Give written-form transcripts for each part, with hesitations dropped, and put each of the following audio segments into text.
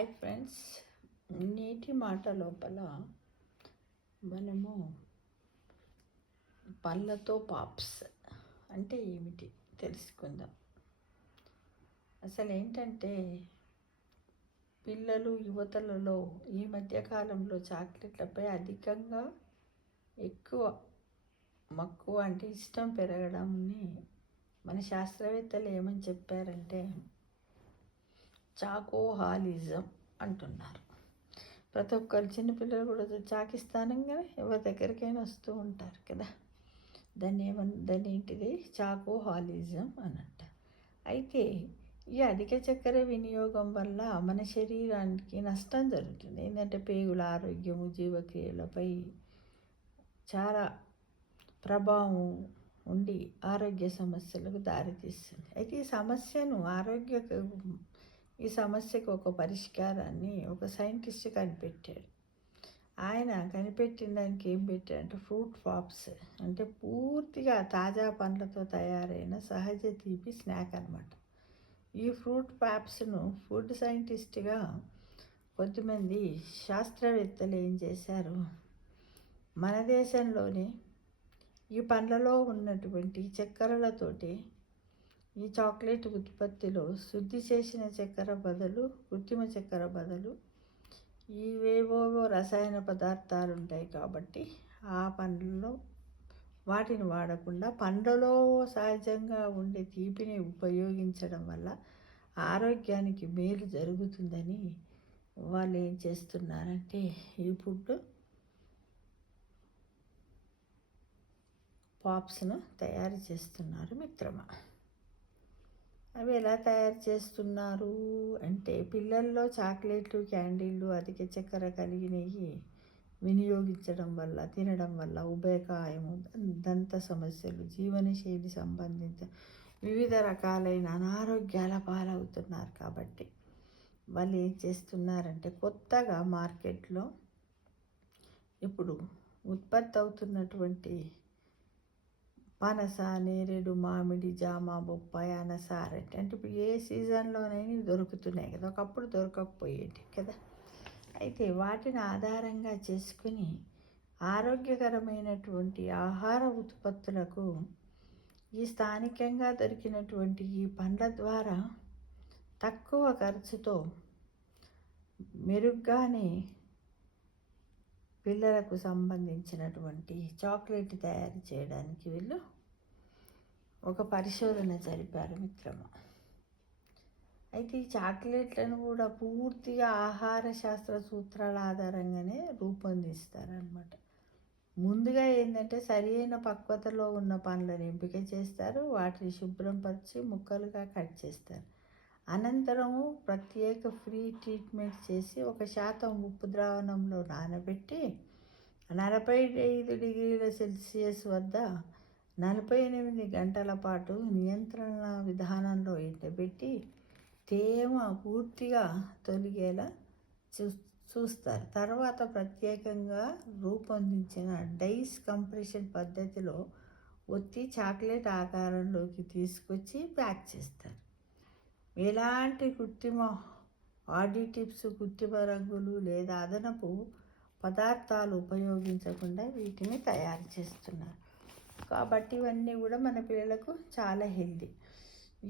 Hi friends, నేటి మాట లోపల మనము పళ్ళతో పాప్స్ అంటే ఏమిటి తెలుసుకుందాం. అసలు ఏంటంటే పిల్లలు యువతలలో ఈ మధ్యకాలంలో చాక్లెట్లపై అధికంగా ఎక్కువ మక్కువ అంటే ఇష్టం పెరగడంని మన శాస్త్రవేత్తలు ఏమని చెప్పారంటే చాకోహాలిజం అంటున్నారు. ప్రతి ఒక్కరు చిన్నపిల్లలు కూడా చాకిస్తానంగా ఎవరి దగ్గరికైనా వస్తూ ఉంటారు కదా, దాన్ని ఏంటిది చాకోహాలిజం అని అంటారు. అయితే ఈ అధిక చక్కెర వినియోగం వల్ల మన శరీరానికి నష్టం జరుగుతుంది. ఏంటంటే పేగుల ఆరోగ్యము, జీవక్రియలపై చాలా ప్రభావం ఉండి ఆరోగ్య సమస్యలకు దారితీస్తుంది. అయితే ఈ సమస్యకు ఒక పరిష్కారాన్ని ఒక సైంటిస్ట్ కనిపెట్టాడు. ఆయన కనిపెట్టిన దానికి ఏం పెట్టాడంటే ఫ్రూట్ పాప్స్, అంటే పూర్తిగా తాజా పండ్లతో తయారైన సహజ తీపి స్నాక్ అన్నమాట. ఈ ఫ్రూట్ పాప్స్ను ఫుడ్ సైంటిస్ట్గా కొద్దిమంది శాస్త్రవేత్తలు ఏం చేశారు, మన దేశంలోనే ఈ పండ్లలో ఉన్నటువంటి చక్కెరలతోటి ఈ చాక్లెట్ ఉత్పత్తిలో శుద్ధి చేసిన కృత్రిమ చక్కెర బదులు ఇవేవో రసాయన పదార్థాలు ఉంటాయి. కాబట్టి ఆ పండ్లలో వాటిని వాడకుండా పండ్లలో సహజంగా ఉండే తీపిని ఉపయోగించడం వల్ల ఆరోగ్యానికి మేలు జరుగుతుందని వాళ్ళు ఏం చేస్తున్నారంటే ఈ ఫుడ్ పాప్స్ను తయారు చేస్తున్నారు మిత్రమా. అవి ఎలా తయారు చేస్తున్నారు అంటే పిల్లల్లో చాక్లెట్లు, క్యాండీలు అధిక చక్కెర కలిగినవి తినడం వల్ల ఉబకాయము, దంత సమస్యలు, జీవనశైలి సంబంధిత వివిధ రకాలైన అనారోగ్యాల పాలవుతున్నారు. కాబట్టి వాళ్ళు ఏం చేస్తున్నారంటే కొత్తగా మార్కెట్లో ఇప్పుడు ఉత్పత్తి అవుతున్నటువంటి పనస, నేరేడు, మామిడి, జామ, బొప్పాయి, అనస, అరటి అంటే ఇప్పుడు ఏ సీజన్లోనైనా దొరుకుతున్నాయి కదా, ఒకప్పుడు దొరకకపోయేటి కదా. అయితే వాటిని ఆధారంగా చేసుకుని ఆరోగ్యకరమైనటువంటి ఆహార ఉత్పత్తులకు ఈ స్థానికంగా దొరికినటువంటి ఈ పండ్ల ద్వారా తక్కువ ఖర్చుతో మెరుగ్గానే పిల్లలకు సంబంధించినటువంటి చాక్లెట్ తయారు చేయడానికి వీళ్ళు ఒక పరిశోధన జరిపారు మిత్రమా. అయితే ఈ చాక్లెట్లను కూడా పూర్తిగా ఆహార శాస్త్ర సూత్రాల ఆధారంగానే రూపొందిస్తారనమాట. ముందుగా ఏంటంటే సరి అయిన పక్వతలో ఉన్న పండ్లను ఎంపిక చేస్తారు, వాటిని శుభ్రంపరిచి ముక్కలుగా కట్ చేస్తారు. అనంతరము ప్రత్యేక ఫ్రీ ట్రీట్మెంట్ చేసి 1% ఉప్పు ద్రావణంలో నానబెట్టి 45 డిగ్రీల సెల్సియస్ వద్ద 48 గంటల పాటు నియంత్రణ విధానంలో ఎండబెట్టి తేమ పూర్తిగా తొలగేలా చూస్తారు. తర్వాత ప్రత్యేకంగా రూపొందించిన డైస్ కంప్రెషన్ పద్ధతిలో ఒత్తి చాక్లెట్ ఆకారంలోకి తీసుకొచ్చి ప్యాక్ చేస్తారు. ఎలాంటి కృత్రిమ ఆడిటివ్స్, కృత్రిమ రంగులు లేదా అదనపు పదార్థాలు ఉపయోగించకుండా వీటిని తయారు చేస్తున్నారు. కాబట్టి ఇవన్నీ కూడా మన పిల్లలకు చాలా హెల్దీ.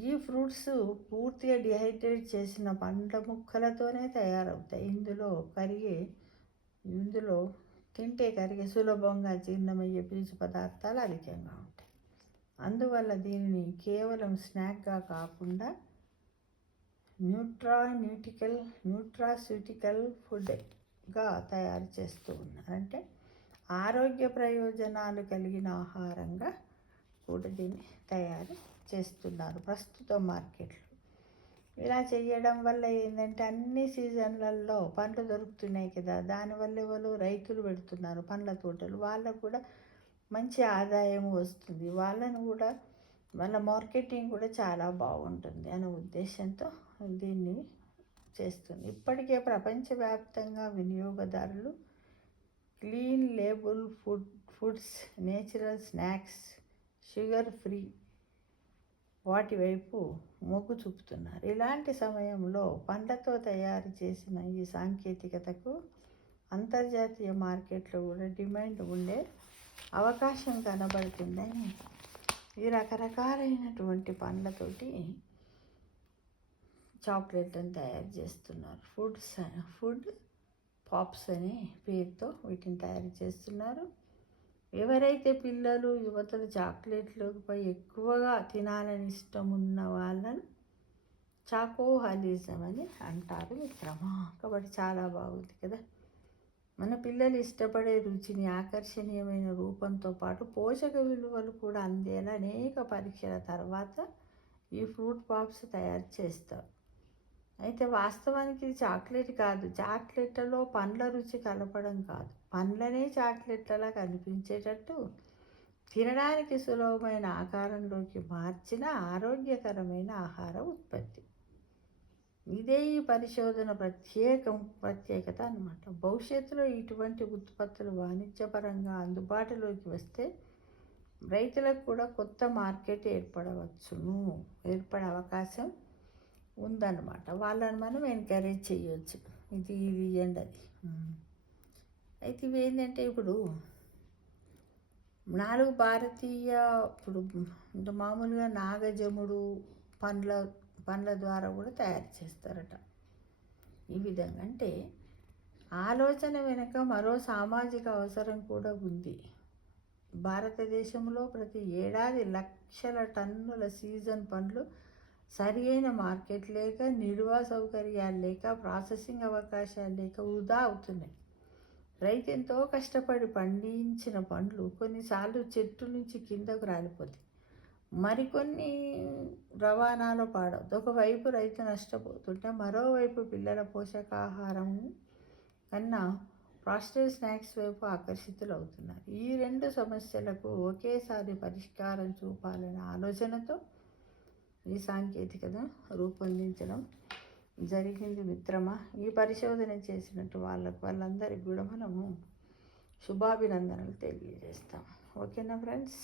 ఈ ఫ్రూట్స్ పూర్తిగా డిహైడ్రేట్ చేసిన పండ్ల ముక్కలతోనే తయారవుతాయి. ఇందులో తింటే కరిగే సులభంగా జీర్ణమయ్యే పీచు పదార్థాలు అధికంగా ఉంటాయి. అందువల్ల దీనిని కేవలం స్నాక్గా కాకుండా న్యూట్రాస్యూటికల్ ఫుడ్గా తయారు చేస్తూ ఉన్నారు. అంటే ఆరోగ్య ప్రయోజనాలు కలిగిన ఆహారంగా కూడా దీన్ని తయారు చేస్తున్నారు ప్రస్తుతం మార్కెట్లో. ఇలా చేయడం వల్ల ఏంటంటే అన్ని సీజన్లలో పండ్లు దొరుకుతున్నాయి కదా, దానివల్ల రైతులు పెడుతున్నారు పండ్ల తోటలు, వాళ్ళకు కూడా మంచి ఆదాయం వస్తుంది, వాళ్ళ మార్కెటింగ్ కూడా చాలా బాగుంటుంది అనే ఉద్దేశంతో దీన్ని చేస్తుంది. ఇప్పటికే ప్రపంచవ్యాప్తంగా వినియోగదారులు clean label foods, natural snacks, sugar free వాటి వైపు మొగ్గు చూపుతున్నారు. ఇలాంటి సమయంలో పండ్లతో తయారు చేసిన ఈ సాంకేతికతకు అంతర్జాతీయ మార్కెట్లో కూడా డిమాండ్ ఉండే అవకాశం కనబడుతుందని ఈ రకరకాలైనటువంటి పండ్లతోటి చాక్లెట్లను తయారు చేస్తున్నారు. ఫుడ్ పాప్స్ అనే పేరుతో వీటిని తయారు చేస్తున్నారు. ఎవరైతే పిల్లలు యువతలు చాక్లెట్లపై ఎక్కువగా తినాలని ఇష్టం ఉన్న వాళ్ళను చాకోహాలిజం అని అంటారు మిత్రమా. కాబట్టి చాలా బాగుంది కదా. మన పిల్లలు ఇష్టపడే రుచిని ఆకర్షణీయమైన రూపంతో పాటు పోషక విలువలు కూడా అందేలా అనేక పరీక్షల తర్వాత ఈ ఫ్రూట్ పాప్స్ తయారు చేస్తారు. అయితే వాస్తవానికి ఇది చాక్లెట్ కాదు. చాక్లెట్లలో పండ్ల రుచి కలపడం కాదు, పండ్లనే చాక్లెట్లలా కనిపించేటట్టు తినడానికి సులభమైన ఆకారంలోకి మార్చిన ఆరోగ్యకరమైన ఆహార ఉత్పత్తి. ఇదే ఈ పరిశోధన ప్రత్యేకత అన్నమాట. భవిష్యత్తులో ఇటువంటి ఉత్పత్తులు వాణిజ్యపరంగా అందుబాటులోకి వస్తే రైతులకు కూడా కొత్త మార్కెట్ ఏర్పడే అవకాశం ఉందన్నమాట. వాళ్ళని మనం ఎంకరేజ్ చేయవచ్చు. ఇది ఇవ్వండి అది. అయితే ఇవేంటంటే ఇప్పుడు 4 భారతీయ ఇప్పుడు మామూలుగా నాగజముడు పండ్ల ద్వారా కూడా తయారు చేస్తారట. ఈ విధంగా అంటే ఆలోచన వెనుక మరో సామాజిక అవసరం కూడా ఉంది. భారతదేశంలో ప్రతి ఏడాది లక్షల టన్నుల సీజన్ పండ్లు సరి అయిన మార్కెట్ లేక, నిల్వ సౌకర్యాలు లేక, ప్రాసెసింగ్ అవకాశాలు లేక వృధా అవుతున్నాయి. రైతు ఎంతో కష్టపడి పండించిన పండ్లు కొన్నిసార్లు చెట్టు నుంచి కిందకు రాలిపోతాయి, మరికొన్ని రవాణాలో పాడవుతుంది. ఒకవైపు రైతు నష్టపోతుంటే మరోవైపు పిల్లల పోషకాహారం కన్నా ప్రాసెస్డ్ స్నాక్స్ వైపు ఆకర్షితులు అవుతున్నారు. ఈ 2 సమస్యలకు ఒకేసారి పరిష్కారం చూపాలనే ఆలోచనతో ఈ సాంకేతికతను రూపొందించడం జరిగింది మిత్రమా. ఈ పరిశోధన చేసినట్టు వాళ్ళందరికీ కూడా మనము శుభాభినందనలు తెలియజేస్తాం. ఓకేనా ఫ్రెండ్స్.